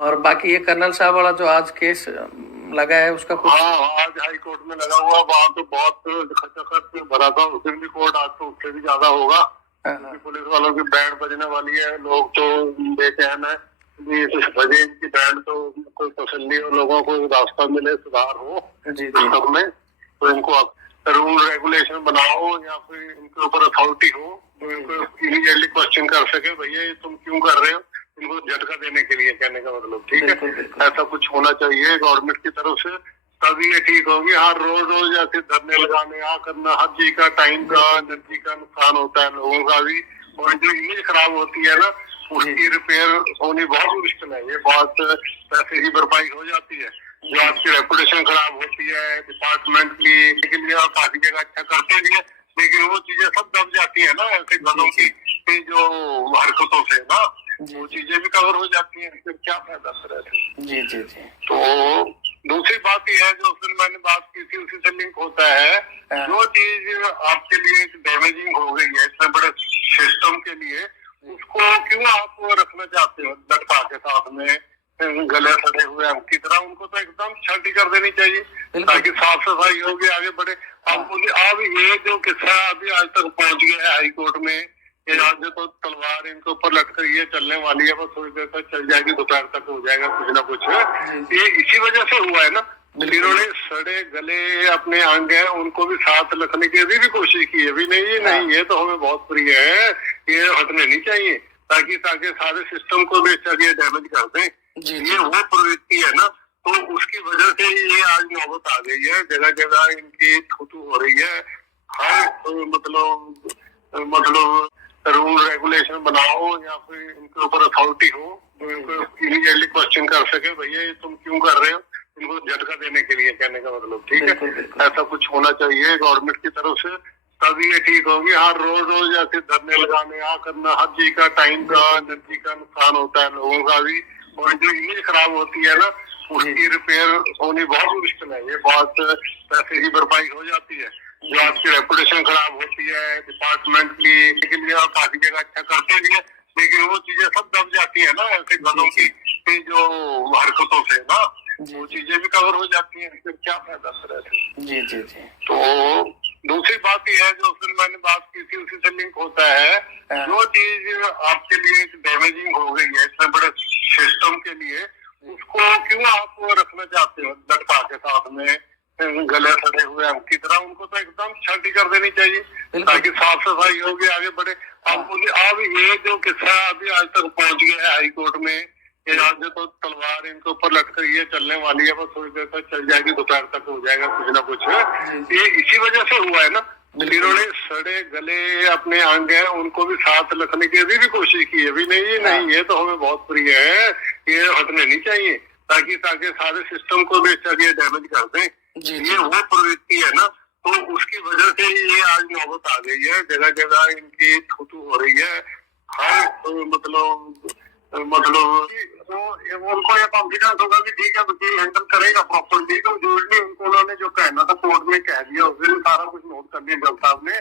और बाकी ये कर्नल साहब वाला जो आज केस लगा है उसका कुछ? हाँ, आज हाई कोर्ट में लगा हुआ, वहाँ तो बहुत खचाखच भरा था। उस दिन भी कोर्ट, आज तो उससे भी ज्यादा होगा। पुलिस वालों की बैंड बजने वाली है, लोग तो बेचैन है। बजे इनकी बैंड तो कोई तसल्ली हो, लोगों को रास्ता मिले, सुधार हो सिस्टम में। तो इनको रूल रेगुलेशन बनाओ या फिर इनके ऊपर अथॉरिटी हो तो इनको इमीडिएटली क्वेश्चन कर सके, भैया ये तुम क्यों कर रहे हो, इनको झटका देने के लिए, कहने का मतलब। ठीक है, ऐसा कुछ होना चाहिए गवर्नमेंट की तरफ से, तभी ये ठीक होगी। हाँ, रोज रोज ऐसे धरने लगाने आ करना, हर चीज का, टाइम का, एनर्जी का नुकसान होता है लोगों का भी, और जो इमेज खराब होती है ना, उसकी रिपेयर होनी बहुत मुश्किल है। ये बहुत पैसे की भरपाई हो जाती है। जो आपकी रेपुटेशन खराब होती है डिपार्टमेंट की, के लिए आप काफी जगह अच्छा करते भी है, लेकिन वो चीजें सब दब जाती है ना ऐसे गलों की जो हरकतों से ना, वो चीजें भी कवर हो जाती हैं, फिर क्या फायदा फिर। जी जी जी। तो दूसरी बात यह है, जो फिर मैंने बात की थी उसी से लिंक होता है, जो चीज आपके लिए डैमेजिंग हो गई है इतने बड़े सिस्टम के लिए, उसको क्यों आप रखना चाहते हो लटका के साथ में गले सड़े हुए हम की तरह? उनको तो एकदम छांटी कर देनी चाहिए ताकि साफ सफाई होगी, आगे बढ़े। अब ये जो किस्सा अभी आज तक पहुंच गया है हाई कोर्ट में, ये आज तो तलवार इनके ऊपर लटक रही है, चलने वाली है, बस थोड़ी देर तक चल जाएगी, दोपहर तक हो जाएगा कुछ ना कुछ। ये इसी वजह से हुआ है ना, जिन्होंने सड़े गले अपने अंग है उनको भी साथ रखने की अभी भी कोशिश की है। अभी नहीं, ये तो हमें बहुत प्रिय है, ये हटने नहीं चाहिए, ताकि सारे सिस्टम को भी डैमेज कर दें। ये वो प्रवृत्ति है ना, तो उसकी वजह से ये आज नौबत आ गई है, जगह जगह इनकी थूथू हो रही है। हर मतलब रूल रेगुलेशन बनाओ या फिर इनके ऊपर अथॉरिटी हो तो इनको इमीडिएटली क्वेश्चन कर सके, भैया ये तुम क्यों कर रहे हो, इनको झटका देने के लिए, कहने का मतलब। ठीक है, ऐसा कुछ होना चाहिए गवर्नमेंट की तरफ से, तभी ये ठीक होगी। हाँ, रोज रोज ऐसे धरने लगाने आ करना, हर चीज का, टाइम का, एनर्जी का नुकसान होता है लोगों का भी, और जो इमेज खराब होती है ना, उसकी रिपेयर होनी बहुत मुश्किल है। ये बहुत पैसे की भरपाई हो जाती है। जो आपकी रेपुटेशन खराब होती है डिपार्टमेंट की, के लिए आप काफी जगह अच्छा करते भी है, लेकिन वो चीजें सब दब जाती है ना ऐसे गलों की जो हरकतों से ना, वो चीजें भी कवर हो जाती हैं, फिर क्या फायदा फिर। जी जी जी। तो दूसरी बात यह है, जो फिर मैंने बात की थी उसी से लिंक होता है, जो चीज आपके लिए डैमेजिंग हो गई है इतने बड़े सिस्टम के लिए, उसको क्यों आप रखना चाहते हो लटका के साथ में गले सड़े हुए हम की तरह? उनको तो एकदम छांटी कर देनी चाहिए ताकि साफ सफाई होगी, आगे बढ़े। अब ये जो किस्सा अभी आज तक पहुंच गया है हाई कोर्ट में, ये आज तो तलवार इनके ऊपर लटक रही है, चलने वाली है, बस थोड़ी देर तक चल जाएगी, दोपहर तक हो जाएगा कुछ ना कुछ। ये इसी वजह से हुआ है ना, जिन्होंने सड़े गले अपने अंग है उनको भी साथ रखने की अभी भी कोशिश की है। अभी नहीं, ये तो हमें बहुत प्रिय है, ये हटने नहीं चाहिए, ताकि सारे सिस्टम को भी डैमेज कर दें। ये वो प्रवृत्ति है ना, तो उसकी वजह से ये आज नौबत आ गई है, जगह जगह इनकी थूथू हो रही है। हर मतलब उनको ये कॉन्फिडेंस होगा कि ठीक है वकील हैंडल करेगा प्रॉपरली, तो यूजली उनको उन्होंने जो कहना था कोर्ट में कह दिया, उस दिन सारा कुछ नोट कर दिया जज साहब ने।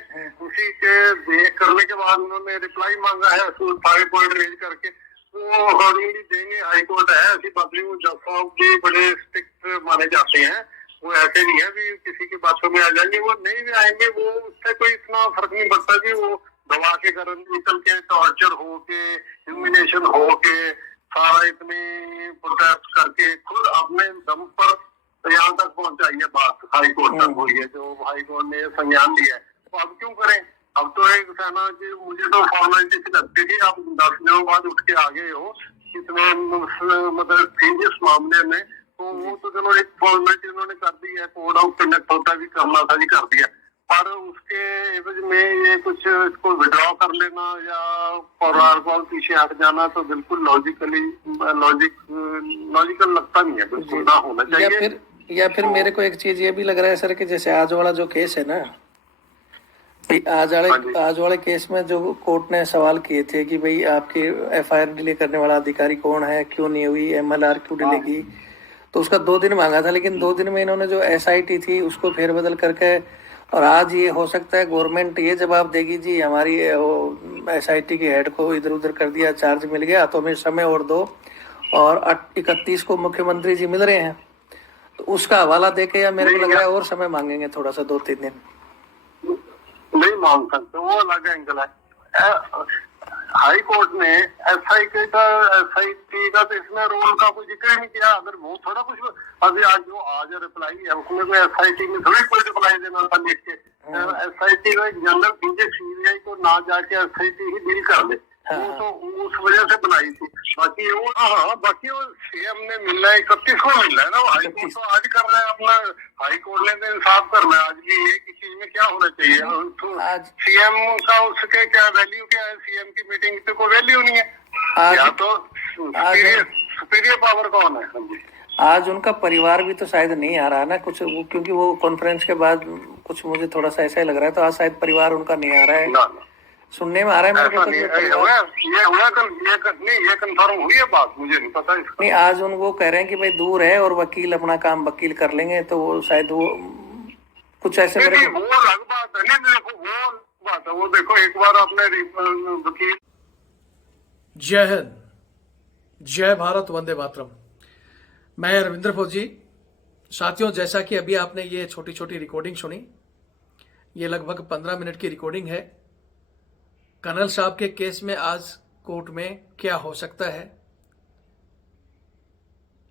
उसी के देख करने के बाद उन्होंने रिप्लाई मांगा है, सारे पॉइंट रेज करके वो अकॉर्डिंगली देंगे। हाई कोर्ट है, ऐसी बात नहीं, वो जज साहब भी बड़े स्ट्रिक्ट माने जाते हैं, वो ऐसे नहीं है भी किसी की बातों में आ जाएंगे, वो नहीं भी आएंगे, वो उससे कोई इतना फर्क नहीं पड़ता कि वो दवा के कारण निकल के टॉर्चर हो के ह्यूमिलेशन हो के सारा इतनी प्रोटेस्ट करके खुद अपने दम पर यहाँ तक पहुंचाई है बात, हाई कोर्ट तक हुई है, जो हाई कोर्ट ने संज्ञान लिया है। तो अब क्यों करें? अब तो एक कहना कि मुझे तो फॉर्मेलिटी सी लगती थी, आप 10 दिनों बाद उठ के आ गए हो इतने मतलब सीरियस मामले में, तो वो तो चलो एक फॉर्मेलिटी उन्होंने कर दी है, कोड ऑफ कंडक्ट होता भी करना था जी, कर दिया, पर उसके एवज में ये कुछ इसको विड्रॉ कर लेना या फॉरवर्ड पीछे हट जाना तो बिल्कुल लॉजिकल लगता नहीं है, बिल्कुल ना होना चाहिए। या फिर मेरे को एक चीज ये भी लग रहा है सर कि जैसे आज वाला जो केस है ना, आज वाले केस में जो कोर्ट ने सवाल किए थे कि भाई आपकी एफआईआर डिले करने वाला अधिकारी कौन है, क्यों नहीं हुई, एमएलआर क्यों डिले की, तो उसका 2 दिन मांगा था, लेकिन 2 दिन में इन्होंने जो एसआईटी थी उसको फेरबदल करके, और आज ये हो सकता है गवर्नमेंट ये जवाब देगी जी हमारी एसआईटी की हेड को इधर उधर कर दिया, चार्ज मिल गया तो हमें समय और दो, और 31 को मुख्यमंत्री जी मिल रहे हैं, तो उसका हवाला देके या मेरे को लग रहा है और समय मांगेंगे थोड़ा सा, 2-3 दिन। नहीं मांग सकते, वो अलग एंगल है। हाई कोर्ट ने एसआईटी का तो इसमें रोल का कोई जिक्र नहीं किया। अगर वो थोड़ा कुछ अभी आज रिप्लाई है उसमें कोई एसआईटी में थोड़ी कोई रिप्लाई देना था लिख के। एसआईटी का एक जनरल चीजें सीबीआई को ना जाके एसआईटी ही डील कर ले, वो तो उस वजह से बनाई थी। बाकी वो सीएम ने मिलना है 31 को मिलना है ना, हाई कोर्ट तो आज कर रहा है अपना। हाई कोर्ट ने तो इंसाफ करना है आज भी, ये किसी चीज में क्या होना चाहिए। तो सीएम का उसके क्या वैल्यू क्या है, सीएम की मीटिंग पे कोई वैल्यू नहीं है। या तो सुपीरियर पावर कौन है? हाँ जी, आज उनका परिवार भी तो शायद नहीं आ रहा ना कुछ, वो क्योंकि वो कॉन्फ्रेंस के बाद कुछ मुझे थोड़ा सा ऐसा ही लग रहा है, तो आज शायद परिवार उनका नहीं आ रहा है। ना सुनने में आ रहा है मेरे को तो ये कंफर्म हुई है बात, मुझे नहीं पता इसका। नहीं, आज वो कह रहे हैं कि भाई दूर है और वकील अपना काम वकील कर लेंगे, तो वो शायद वो कुछ ऐसे मेरे वो अलग बात है। नहीं देखो वो बात है, वो देखो एक बार आपने वकील। जय हिंद, जय भारत, वंदे मातरम। मैं रविंद्र फौजी। साथियों, जैसा कि अभी आपने ये छोटी छोटी रिकॉर्डिंग सुनी, ये लगभग 15 मिनट की रिकॉर्डिंग है। कर्नल साहब के केस में आज कोर्ट में क्या हो सकता है,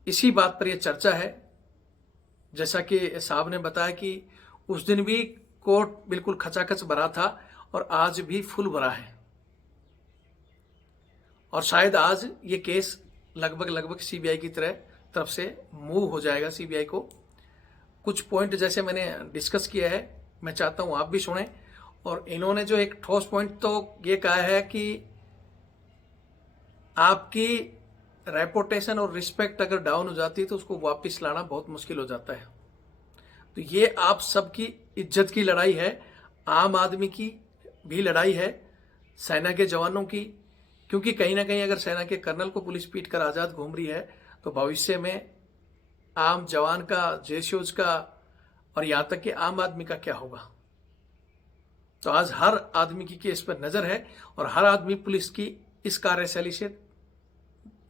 इसी बात पर यह चर्चा है। जैसा कि साहब ने बताया कि उस दिन भी कोर्ट बिल्कुल खचाखच भरा था और आज भी फुल भरा है, और शायद आज ये केस लगभग सीबीआई की तरफ से मूव हो जाएगा। सीबीआई को कुछ पॉइंट जैसे मैंने डिस्कस किया है, मैं चाहता हूं आप भी सुने। और इन्होंने जो एक ठोस पॉइंट तो ये कहा है कि आपकी रेपुटेशन और रिस्पेक्ट अगर डाउन हो जाती है तो उसको वापस लाना बहुत मुश्किल हो जाता है। तो ये आप सबकी इज्जत की लड़ाई है, आम आदमी की भी लड़ाई है, सेना के जवानों की। क्योंकि कहीं ना कहीं अगर सेना के कर्नल को पुलिस पीट कर आज़ाद घूम रही है, तो भविष्य में आम जवान का, जेसीओज का और यहाँ तक कि आम आदमी का क्या होगा। तो आज हर आदमी की केस पर नजर है और हर आदमी पुलिस की इस कार्यशैली से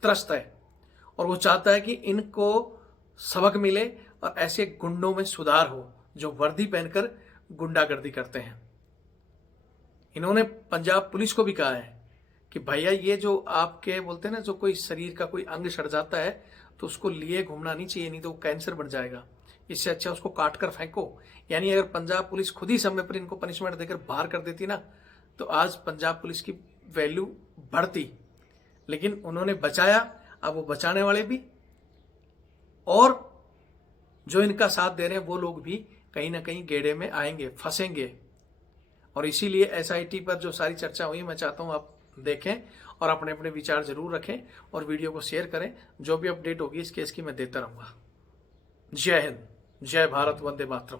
त्रस्त है, और वो चाहता है कि इनको सबक मिले और ऐसे गुंडों में सुधार हो जो वर्दी पहनकर गुंडागर्दी करते हैं। इन्होंने पंजाब पुलिस को भी कहा है कि भैया ये जो आपके बोलते हैं ना, जो कोई शरीर का कोई अंग सड़ जाता है तो उसको लिए घूमना नहीं चाहिए, नहीं तो वो कैंसर बढ़ जाएगा। इससे अच्छा उसको काट कर फेंको। यानी अगर पंजाब पुलिस खुद ही समय पर इनको पनिशमेंट देकर बाहर कर देती ना, तो आज पंजाब पुलिस की वैल्यू बढ़ती। लेकिन उन्होंने बचाया, अब वो बचाने वाले भी और जो इनका साथ दे रहे हैं वो लोग भी कहीं ना कहीं गेड़े में आएंगे, फंसेंगे। और इसीलिए एसआईटी पर जो सारी चर्चा हुई, मैं चाहता हूं आप देखें और अपने अपने विचार जरूर रखें और वीडियो को शेयर करें। जो भी अपडेट होगी इस केस की मैं देता रहूंगा। जय हिंद, जय भारत, वंदे मातरम।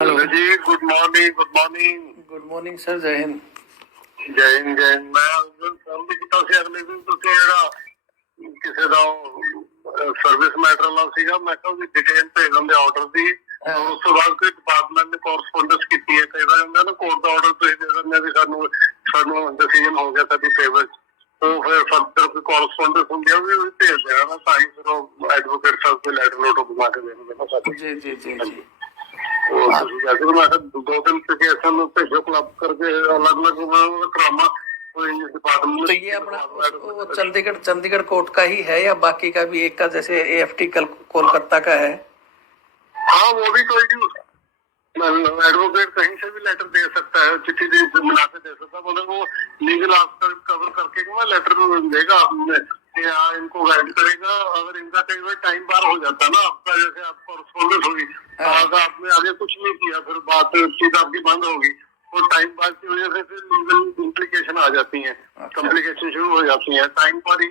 हेलो जी, good morning. Good morning. Good morning sir, जय हिंद। जय हिंद, जय हिंद। मैं फोन भी किया से अगले दिन तो किसी का सर्विस मैटर ला सीगा, मैं कहा भी डिटेल भेजन दे ऑर्डर दी, और उसके बाद कोई डिपार्टमेंट ने कॉरस्पोंडेंस की है। कई बार ਹੁੰਦਾ ना कोर्ट का ऑर्डर ਤੁਸੀਂ ਦੇ ਦਿੰਦੇ ਵੀ ਸਾਨੂੰ डिसीजन हो गया साडी फेवर, तो फिर फर्दर कोई कॉरस्पोंडेंस ਹੁੰਦੀ ਆ भी भेज देना ना, ਤਾਂ ਹੀ ਫਿਰ ਉਹ एडवोकेट साहब को लेटर नोट बना के देंगे ना साडी। जी जी जी जी। तो मैं 2 दिन तक ऐसा भेजो क्लब करके अलग अलग ड्रामा। तो ये अपना चंडीगढ़ कोर्ट का ही है या बाकी का भी एक का, जैसे एएफटी कोलकाता का है? हाँ, वो भी कोई एडवोकेट कहीं से भी लेटर दे सकता है, चिट्ठी बना के दे सकता है। बोले वो लीगल आफ्टर कवर करके मैं लेटर देगा या इनको गाइड करेगा। अगर इनका कई बार टाइम बार हो जाता है ना आपका, जैसे आप कॉरस्पोंडेंस होगी, अगर आपने आगे कुछ नहीं किया फिर बात चीज आपकी बंद होगी, और टाइम पास की वजह से फिर लीगल इम्प्लीकेशन आ जाती हैं, कॉम्प्लिकेशन शुरू हो जाती हैं। टाइम पर ही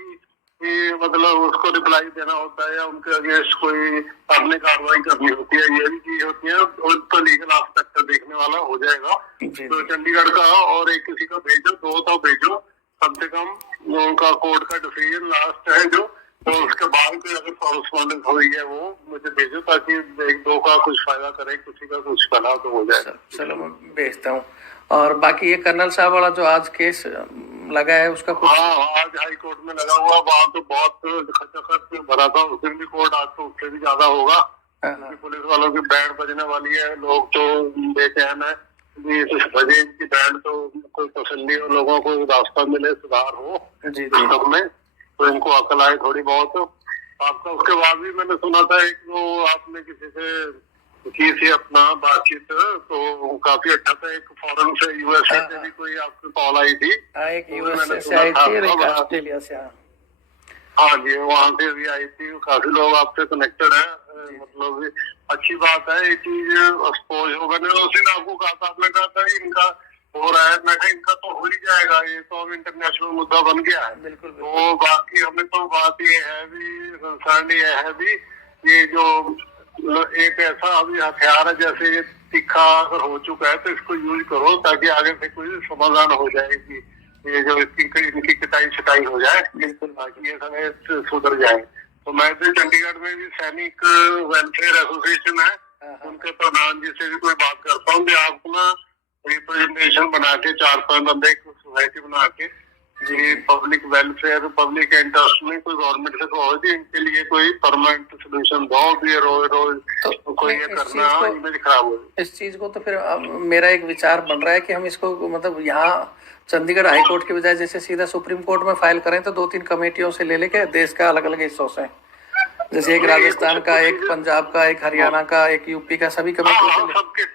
मतलब उसको रिप्लाई देना होता है या उनके अगेंस्ट कोई आपने कार्रवाई करनी होती है, ये भी चीज होती है। और तो लीगल एस्पेक्ट देखने वाला हो जाएगा। तो चंडीगढ़ का और एक किसी का भेजो, 2 तो भेजो कम से कम। उनका कोर्ट का डिसीजन लास्ट है जो, तो उसके बाद कोई अगर कॉरस्पॉन्डेंस हुई है वो मुझे भेजो, ताकि 1-2 का कुछ फायदा करे, किसी का कुछ बना तो हो जाए। चलो मैं भेजता हूँ। और बाकी ये कर्नल साहब वाला जो आज केस लगा है उसका कुछ? हाँ, आज हाई कोर्ट में लगा हुआ, वहाँ तो बहुत खचाखच भरा था। उस दिन भी कोर्ट, आज तो उससे भी ज्यादा होगा, क्योंकि पुलिस वालों की बैंड बजने वाली है। लोग तो बेचैन है, बजे इनकी बैंड, तो कोई तसल्ली हो, लोगों को रास्ता मिले, सुधार हो सब में, तो इनको अकल आए थोड़ी बहुत। आपका उसके बाद भी मैंने सुना था एक वो आपने किसी से की थी अपना बातचीत, तो काफी अच्छा था। एक फॉरेन से, यूएसए से भी कोई आपकी कॉल आई थी? एक यूएसए से आई थी और एक ऑस्ट्रेलिया से। हाँ जी, वहाँ से भी आई थी। काफी लोग आपसे कनेक्टेड है, मतलब अच्छी बात है। ये चीज एक्सपोज होगा नहीं। उसी ने आपको कहा था, आपने कहा था इनका हो रहा है, मैं कहा इनका तो हो ही जाएगा, ये तो अब इंटरनेशनल मुद्दा बन गया है। बिल्कुल। तो बाकी हमें तो बात ये है भी, कंसर्न ये है भी, ये जो एक ऐसा अभी हथियार है, जैसे ये तीखा अगर हो चुका है तो इसको यूज करो, ताकि आगे से कोई समाधान हो जाएगी, ये जो इनकी कटाई छटाई हो जाए, ताकि ये समय सुधर जाए। तो मैं तो चंडीगढ़ में भी सैनिक वेलफेयर एसोसिएशन है, उनके प्रधान जी से भी कोई बात करता हूँ कि आप ना रिप्रेजेंटेशन बना के 4-5 बंदे की सोसाइटी बना के पब्लिक वेलफेयर, पब्लिक इंटरेस्ट में कोई गवर्नमेंट से कहो जी इनके लिए कोई परमानेंट सोल्यूशन दो। ये रोज तो कोई ये करना इमेज खराब हो। इस चीज को तो फिर मेरा एक विचार बन रहा है कि हम इसको मतलब यहाँ चंडीगढ़ हाई कोर्ट के बजाय जैसे सीधा सुप्रीम कोर्ट में फाइल करें, तो 2-3 कमेटियों से ले लेके देश का अलग अलग हिस्सों से, जैसे एक राजस्थान का, एक पंजाब का, एक हरियाणा का, एक यूपी का, सभी कमेटियों से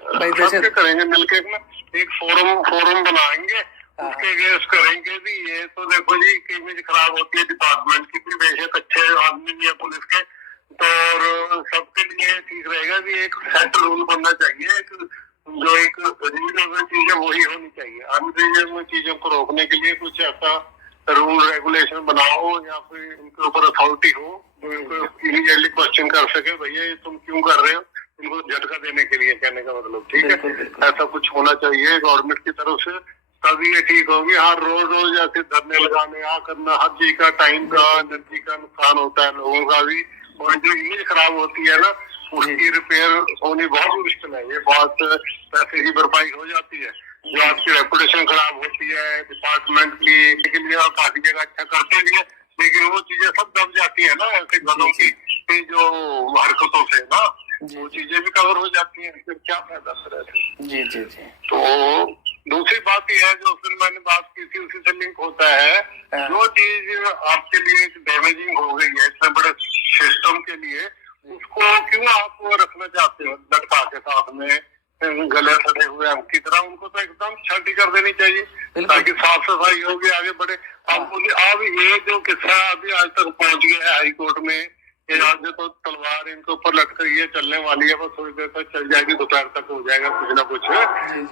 भाई जैसे करेंगे मिलके एक फोरम बनाएंगे, उसके अगेंस्ट करेंगे भी। ये तो देखो जी इमेज खराब होती है डिपार्टमेंट की भी, बेशक अच्छे आदमी भी है पुलिस के, तो सबके लिए ठीक रहेगा कि एक सेट रूल बनना चाहिए, जो एक रीजनेबल चीजें वही होनी चाहिए। अनरीजनेबल चीजों को रोकने के लिए कुछ ऐसा रूल रेगुलेशन बनाओ, या फिर इनके ऊपर अथॉरिटी हो जो इनको इमीडिएटली क्वेश्चन कर सके, भैया ये तुम क्यों कर रहे हो, इनको झटका देने के लिए, कहने का मतलब। ठीक है, ऐसा कुछ होना चाहिए गवर्नमेंट की तरफ से, तभी ये ठीक होगी। हर रोज ऐसे धरने लगाने आ करना, हर चीज का टाइम का, एनर्जी का नुकसान होता है लोगों का भी, और जो इमेज खराब होती है ना, उसकी रिपेयर होनी बहुत मुश्किल है। ये बहुत पैसे की भरपाई हो जाती है। जो आपकी रेपुटेशन खराब होती है डिपार्टमेंट की, के लिए आप काफी जगह अच्छा करते भी है, लेकिन वो चीजें सब दब जाती है ना ऐसे गधों की जो हरकतों से ना, वो चीजें भी कवर हो जाती हैं, फिर क्या फायदा फिर ऐसे। जी। तो दूसरी बात यह है, जो फिर मैंने बात की थी उसी से लिंक होता है, जो चीज आपके लिए डैमेजिंग हो गई है इतने बड़े सिस्टम के लिए, उसको क्यों आप रखना चाहते हो लटका के साथ में, गले सड़े हुए हम की तरह? उनको तो एकदम छांटी कर देनी चाहिए, ताकि साफ सफाई होगी, आगे बढ़े। अब ये जो किस्सा अभी आज तक पहुंच गया है हाई कोर्ट में, ये आज तो तलवार इनके ऊपर लटक ये चलने वाली है, बस थोड़ी देर तक चल जाएगी, दोपहर तक हो जाएगा कुछ ना कुछ।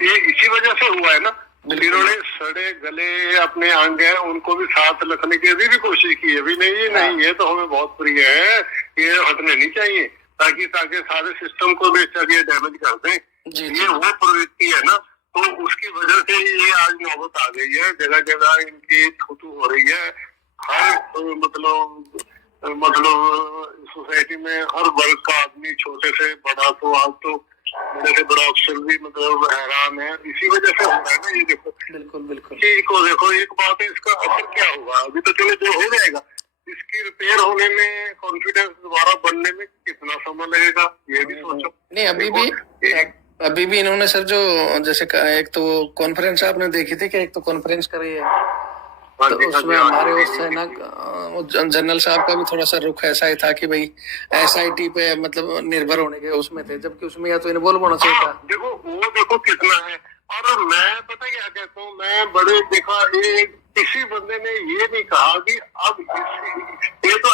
ये इसी वजह से हुआ है ना, इन्होंने सड़े गले अपने अंग हैं उनको भी साथ रखने की भी कोशिश की है भी, नहीं ये तो हमें बहुत प्रिय है, ये हटने नहीं चाहिए, ताकि सारे सिस्टम को बेचकर ये डैमेज कर दें। ये वो प्रवृत्ति है ना, तो उसकी वजह से ये आज नौबत आ गई है, जगह जगह इनकी थूथू हो रही है। हर मतलब सोसाइटी में हर वर्ग का आदमी, छोटे से बड़ा, तो आज तो बड़े से बड़ा अफसर भी मतलब हैरान है, इसी वजह से हो रहा है ना। ये देखो बिल्कुल चीज को देखो, एक बात है, इसका असर क्या होगा? अभी तो चलो जो हो जाएगा, इसकी रिपेयर होने में, कॉन्फिडेंस दोबारा बनने में कितना समय लगेगा, ये भी सोचो। नहीं, अभी भी इन्होंने सर जो जैसे एक तो कॉन्फ्रेंस आपने देखी थी कि एक तो कॉन्फ्रेंस करी है, तो उसमें हमारे उस सेना जनरल साहब का भी थोड़ा सा रुख ऐसा ही था कि भाई SIT पे मतलब निर्भर होने के उसमें थे, जबकि उसमें या तो इन्वॉल्व होना चाहिए था। देखो कितना है। और मैं पता क्या कहता हूँ, मैं बड़े देखा, ये किसी बंदे ने ये नहीं कहा कि अब ये तो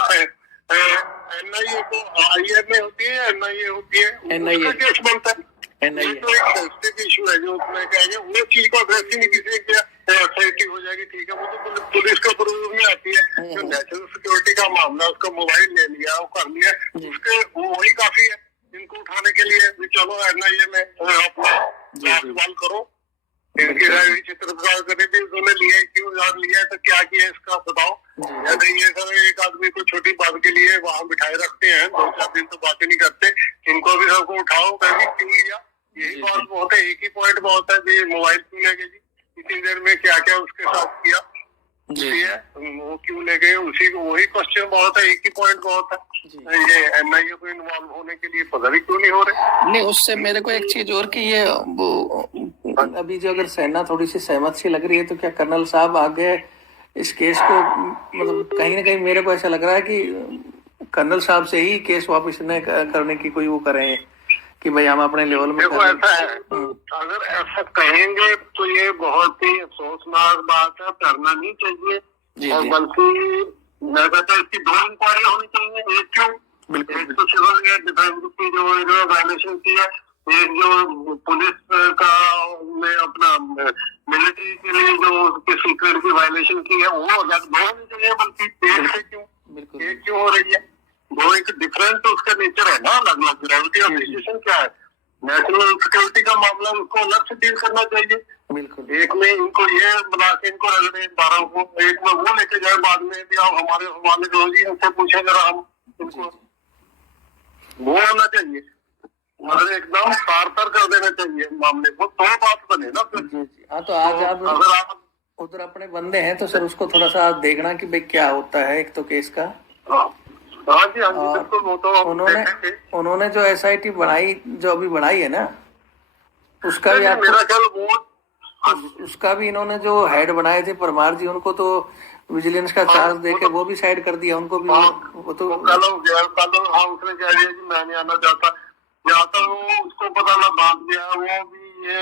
NIA को INA होती है, NIA होती है, उसका केस बनता है। ये तो एक सेंसिटिव इशू है, जो मैं कहेंगे वो चीज को अड्रेस ही नहीं किसी किया, SIT हो जाएगी, ठीक है, वो तो पुलिस का प्रूव में आती है। जो नेशनल सिक्योरिटी का मामला, उसका मोबाइल ले लिया, वो कर लिया, उसके वही काफी है इनको उठाने के लिए। चलो NIA में अपना सवाल करो, इनकी राय चित्रकार करने भी उन्होंने लिया, क्यों लिया, तो क्या किया इसका बताओ। या नहीं, ये सब एक आदमी को छोटी बात के लिए वहां बिठाए रखते हैं, 2-4 दिन तो बातें नहीं करते, इनको भी सबको उठाओ, कभी क्यों लिया, यही बात बहुत है। एक ही पॉइंट बहुत है, मोबाइल क्यों लेंगे जी, इतनी इतनी देर में क्या क्या उसके साथ किया, जी है वो क्यों ले गए, उसी को वही क्वेश्चन बहुत है, एक ही पॉइंट बहुत है। जी। ये एनआईए को इन्वॉल्व होने के लिए पता नहीं क्यों नहीं हो रहे। नहीं, उससे मेरे को एक चीज और कि ये वो अभी जो अगर सेना थोड़ी सी सहमत सी लग रही है, तो क्या कर्नल साहब आगे इस केस को, मतलब कहीं ना कहीं मेरे को ऐसा लग रहा है कि कर्नल साहब से ही केस वापस न करने की कोई वो करें कि भाई हम अपने लेवल में देखो ऐसा है, अगर ऐसा कहेंगे तो ये बहुत ही अफसोसनाक बात है, करना नहीं चाहिए। जी और जी बल्कि मैं कहता हूँ इसकी 2 इंक्वायरी होनी चाहिए। एक क्यों, बिल्कुल एक तो सिविल डिफेंस की जो इन्होंने वायलेशन की है, एक जो पुलिस का में अपना मिलिट्री के लिए जो उसके सीक्रेट की वायलेशन की है, वो अलग 2 होनी चाहिए। बल्कि एक से क्यों, बिल्कुल एक क्यों हो रही है? 2 एक डिफरेंट उसका नेचर है ना, अलग अलग ग्रेविटी ऑफ डिसीजन क्या है। नेशनल सिक्योरिटी का मामला उसको अलग से डील करना चाहिए। बिल्कुल एक में इनको ये बना के इनको रगड़े 12 को, एक में वो लेके जाए बाद में भी आप हमारे हमारे रोजी इनसे पूछे जरा हम इनको, वो होना चाहिए। मतलब एकदम तार-तार कर देना चाहिए मामले को, तो बात बने ना फिर। जी जी। हाँ, तो आज आप अगर आप उधर अपने बंदे हैं तो सर उसको थोड़ा सा देखना कि भाई क्या होता है एक तो केस का। हाँ जी हाँ जी और बिल्कुल, वो तो हम देखेंगे। उन्होंने जो एसआईटी बनाई, जो अभी बनाई है ना, उसका भी नहीं, मेरा ख्याल वो उसका भी इन्होंने जो हेड बनाए थे परमार जी, उनको तो विजिलेंस का चार्ज देके वो भी साइड कर दिया, उनको भी वो तो कल हो गया, कल हाँ उसने कह दिया कि मैं नहीं आना चाहता, या तो उसको पता ना बांध गया वो भी, ये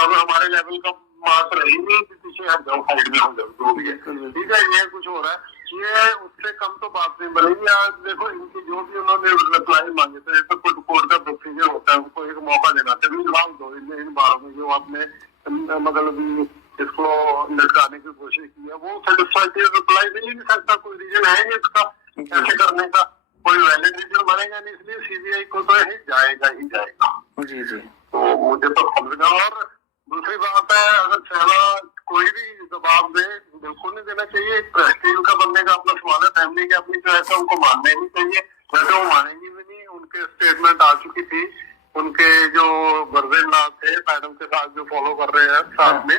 अब हमारे लेवल का बात रही नहीं कि पीछे हट जाओ, साइड में हो जाओ, जो भी है ठीक है। ये कुछ हो रहा है, ये उससे कम तो बात नहीं बनेगी। आज देखो इनकी जो भी उन्होंने रिप्लाई मांगे थे, तो कोर्ट का प्रोसीजर होता है, उनको एक मौका देना चाहिए, जवाब दो इन बारों में जो आपने मतलब इसको लटकाने की कोशिश की है, वो सेटिस्फैक्टरी रिप्लाई मिल ही नहीं सकता, कोई रीजन है नहीं इसका ऐसे करने का, कोई वैलिड रीजन बनेगा नहीं, इसलिए सीबीआई को तो ही जाएगा ही जाएगा। जी जी। तो मुझे तो समझना। और दूसरी बात है, अगर सेना कोई भी दबाव दे, बिल्कुल नहीं देना चाहिए। एक प्रेस्टीज का बनने का अपना सवाल है, फैमिली की अपनी चॉइस है, उनको मानने नहीं चाहिए, वैसे वो मानेंगी भी नहीं। उनके स्टेटमेंट आ चुकी थी, उनके जो बरदेला थे मैडम के साथ जो फॉलो कर रहे हैं साथ में,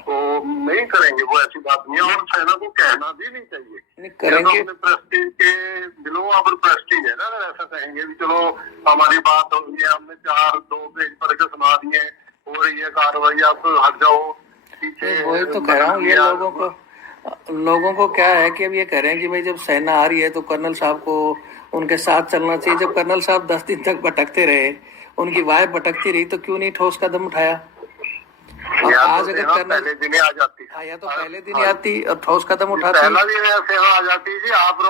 तो नहीं करेंगे, वो ऐसी बात नहीं है। और सेना को कहना भी नहीं चाहिए, करेंगे तो प्रेस्टीज के बिलो अब प्रेस्टीज है ना, अगर ऐसा कहेंगे भी चलो हमारी बात हो गई, हमने 4-2 पेज पढ़ के सुना दिए, हो रही है कार्रवाई, आप हट जाओ पीछे। वही तो कह रहा हूँ, ये लोगों को क्या है कि अब ये कह रहे हैं कि भाई जब सेना आ रही है तो कर्नल साहब को उनके साथ चलना चाहिए। जब कर्नल साहब 10 दिन तक भटकते रहे, उनकी वाइफ भटकती रही, तो क्यों नहीं ठोस कदम उठाया? और आज अगर कर्नल पहले दिन ही आ जाती, या तो पहले दिन ही आती और ठोस कदम उठाती, पहला दिन सेवा आ जाती जी, आप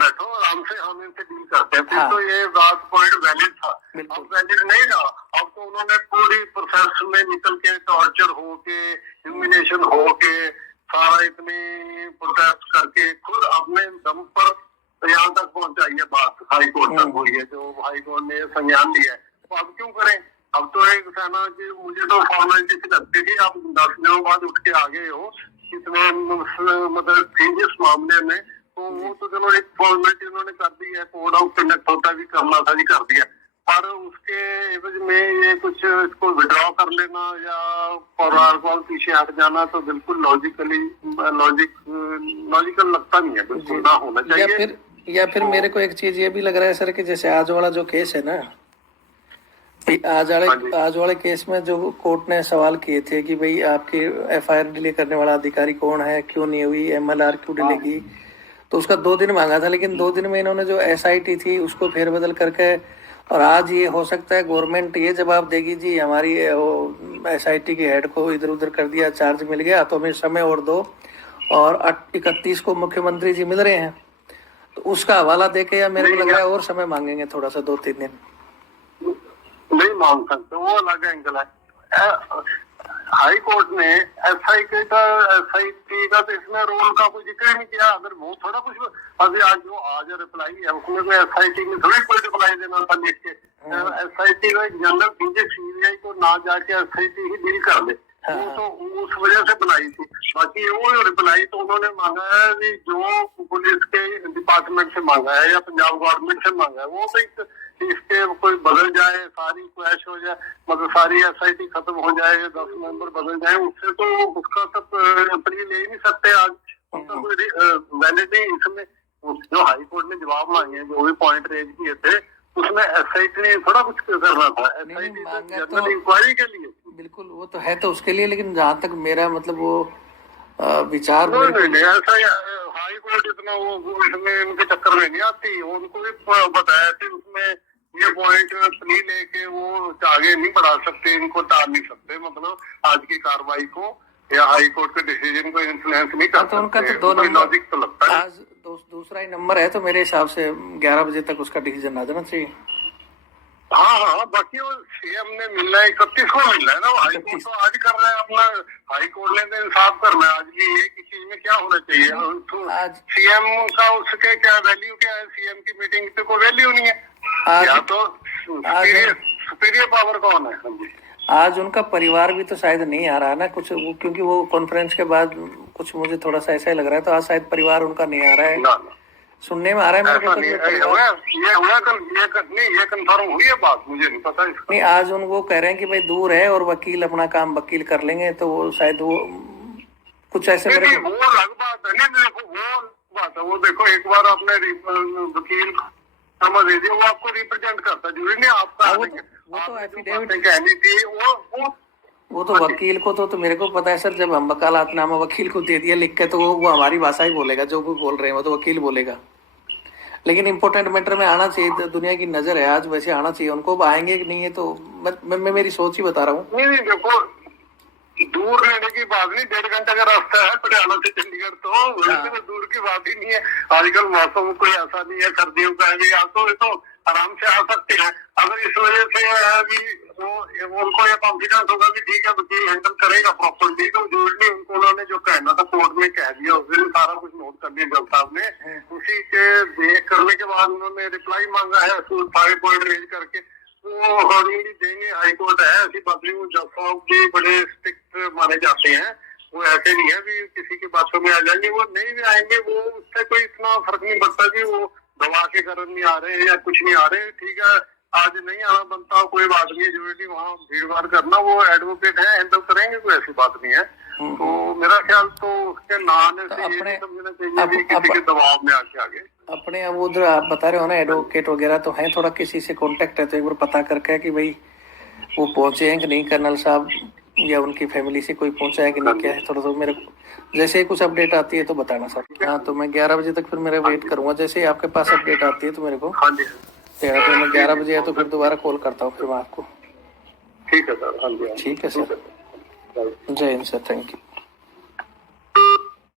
बैठो आराम से, हम इनसे डील करते हैं। फिर तो ये बात पॉइंट वैलिड था, अब वैलिड नहीं रहा। अब तो उन्होंने पूरी प्रोसेस में निकल के टॉर्चर हो के, ह्यूमिलेशन हो के, सारा इतनी प्रोटेस्ट करके खुद अपने दम पर यहाँ तक पहुंचाई है बात, हाई कोर्ट तक हुई है, जो हाई कोर्ट ने संज्ञान लिया है। तो अब क्यों करें? अब तो एक सेना की मुझे तो फॉर्मेलिटी सी लगती थी, आप 10 दिनों बाद उठ के आ गए हो कितने मतलब थी जिस मामले में, तो वो तो चलो एक फॉर्मेलिटी उन्होंने कर दी है, कोड ऑफ कंडक्ट होता भी करना था जी, कर दिया। पर उसके एवज में ये कुछ इसको विड्रॉ कर लेना या प्रोटोकॉल पीछे हट जाना, तो बिल्कुल लॉजिकल लगता नहीं है, बिल्कुल ना होना चाहिए। या फिर मेरे को एक चीज ये भी लग रहा है सर कि जैसे आज वाला जो केस है ना, आज वाले केस में जो कोर्ट ने सवाल किए थे कि भाई आपकी एफआईआर डिले करने वाला अधिकारी कौन है, क्यों नहीं हुई, एमएलआर क्यों डिले की, तो उसका 2 दिन मांगा था, लेकिन 2 दिन में इन्होंने जो एसआईटी थी उसको फेरबदल करके, और आज ये हो सकता है गवर्नमेंट ये जवाब देगी जी हमारी एसआईटी के हेड को इधर उधर कर दिया, चार्ज मिल गया, तो हमें समय और दो, और 31 को मुख्यमंत्री जी मिल रहे हैं, तो उसका हवाला देके या मेरे को लग रहा है और समय मांगेंगे थोड़ा सा, 2-3 दिन नहीं मांग सकते, वो अलग एंगल है। हाई कोर्ट ने एसआईटी का तो इसमें रोल का कोई जिक्र नहीं किया। अगर वो थोड़ा कुछ अभी आज रिप्लाई है, उसमें कोई एसआईटी में थोड़ी कोई रिप्लाई देना था लिख के। एसआईटी का जनरल चीजें सीबीआई को ना जाके एसआईटी ही डील कर ले, वो तो उस वजह से बनाई थी। बाकी वो रिप्लाई तो उन्होंने मांगा है जो पुलिस के डिपार्टमेंट से मांगा है या पंजाब गवर्नमेंट से मांगा है, वो तो इसके कोई बदल जाए, सारी क्रैश हो जाए, मतलब सारी SIT खत्म हो जाए, 10 मेंबर बदल जाए, उससे तो उसका सब प्री ले ही नहीं सकते आज, उसका कोई वैलिड नहीं। इसमें जो हाई कोर्ट ने जवाब मांगे, जो भी पॉइंट रेज किए थे, उसमें SIT ने थोड़ा कुछ करना था। SIT जनरल इंक्वायरी के लिए, बिल्कुल वो तो है तो उसके लिए, लेकिन जहाँ तक मेरा मतलब वो विचार नहीं ऐसा हाई कोर्ट इतना वो इसमें इनके चक्कर में नहीं आती। उनको भी बताया कि उसमें ये पॉइंट प्ली लेके वो आगे नहीं बढ़ा सकते, इनको टाल नहीं सकते, मतलब आज की कार्रवाई को या हाई कोर्ट के डिसीजन को इन्फ्लुएंस नहीं कर तो उनका सकते। तो 2 नंबर लॉजिक तो लगता है। आज दूसरा ही नंबर है, तो मेरे हिसाब से 11 बजे तक उसका डिसीजन आ जाना चाहिए। हाँ, बाकी वो CM ने मिलना है, 31 को मिलना है ना, हाई कोर्ट तो आज कर रहा है अपना। हाई कोर्ट ने तो इंसाफ करना है आज भी, ये की चीज में क्या होना चाहिए तो आज CM का उसके क्या वैल्यू क्या है, CM की मीटिंग पे कोई वैल्यू नहीं है। आज या तो सुपीरियर पावर कौन है? हाँ जी, आज उनका परिवार भी तो शायद नहीं आ रहा ना कुछ, वो क्योंकि वो कॉन्फ्रेंस के बाद कुछ मुझे थोड़ा सा ऐसा ही लग रहा है, तो आज शायद परिवार उनका नहीं आ रहा है, ना सुनने में आ रहा है मेरे ऐसा को। नहीं तो है, ये कंफर्म हुई है बात, मुझे नहीं पता इसका। नहीं, आज वो कह रहे हैं कि भाई दूर है और वकील अपना काम वकील कर लेंगे, तो वो शायद वो कुछ ऐसे मेरे नहीं, को। वो अलग बात है, नहीं देखो वो बात है, वो देखो एक बार आपने वकील समझ दीजिए, वो आपको रिप्रेजेंट करता है, जरूरी नहीं आपका। वो तो एफिडेविट कहनी थी वो तो वकील को तो मेरे को पता है सर, जब हम वकालतनामा वकील को दे दिया लिख के, तो वो हमारी भाषा ही बोलेगा, जो भी बोल रहे हैं वो तो वकील बोलेगा। लेकिन इम्पोर्टेंट मैटर में आना चाहिए, दुनिया की नजर है आज, वैसे आना चाहिए उनको। आएंगे कि नहीं है तो मैं मेरी सोच ही बता रहा हूँ। नहीं देखो, दूर रहने की बात नहीं, 1.5 घंटे का रास्ता है पटियाला से चंडीगढ़, तो वैसे तो दूर की बात ही नहीं है। आजकल मौसम कोई ऐसा नहीं है, सर्दियों का भी आप तो आराम से आ सकते हैं। अगर इस वजह से अभी उनको ये कॉन्फिडेंस होगा कि ठीक है वकील हैंडल करेगा प्रॉपर्ली, तो जरूरी उनको उन्होंने जो कहना था कोर्ट में कह दिया, उस दिन सारा कुछ नोट कर दिया जज साहब ने। उसी के देख करने के बाद उन्होंने रिप्लाई मांगा है, सारे पॉइंट रेज करके वो अकॉर्डिंगली देंगे। हाई कोर्ट है, ऐसी बात नहीं, वो जज साहब भी बड़े स्ट्रिक्ट माने जाते हैं, वो ऐसे नहीं है भी किसी की बातों में आ जाएंगे। वो नहीं भी आएंगे, वो उससे कोई इतना फर्क नहीं पड़ता कि वो दवा के कारण नहीं आ रहे या कुछ नहीं आ रहे। ठीक है, आज नहीं आना बनता, कोई बात नहीं है, जरूरी वहाँ भीड़ भाड़ करना, वो एडवोकेट है, हैंडल करेंगे, कोई ऐसी बात नहीं है। तो मेरा ख्याल तो उसके ना आने से ये नहीं समझना चाहिए भी किसी के दबाव में आगे अपने अब उधर आप बता रहे हो ना एडवोकेट वगैरह तो हैं, थोड़ा किसी से कांटेक्ट है तो एक बार पता करके कि भाई वो पहुंचे हैं कि नहीं, कर्नल साहब या उनकी फैमिली से कोई पहुंचा है कि नहीं, क्या है, थोड़ा सा मेरे को जैसे ही कुछ अपडेट आती है तो बताना सर। हाँ, तो मैं 11 बजे तक फिर मेरा वेट करूंगा, जैसे ही आपके पास अपडेट आती है तो मेरे को। हाँ जी, फिर मैं 11 बजे या तो फिर दोबारा कॉल करता हूँ फिर मैं आपको। ठीक है सर। हाँ जी, ठीक है सर, जय हिंद सर, थैंक यू।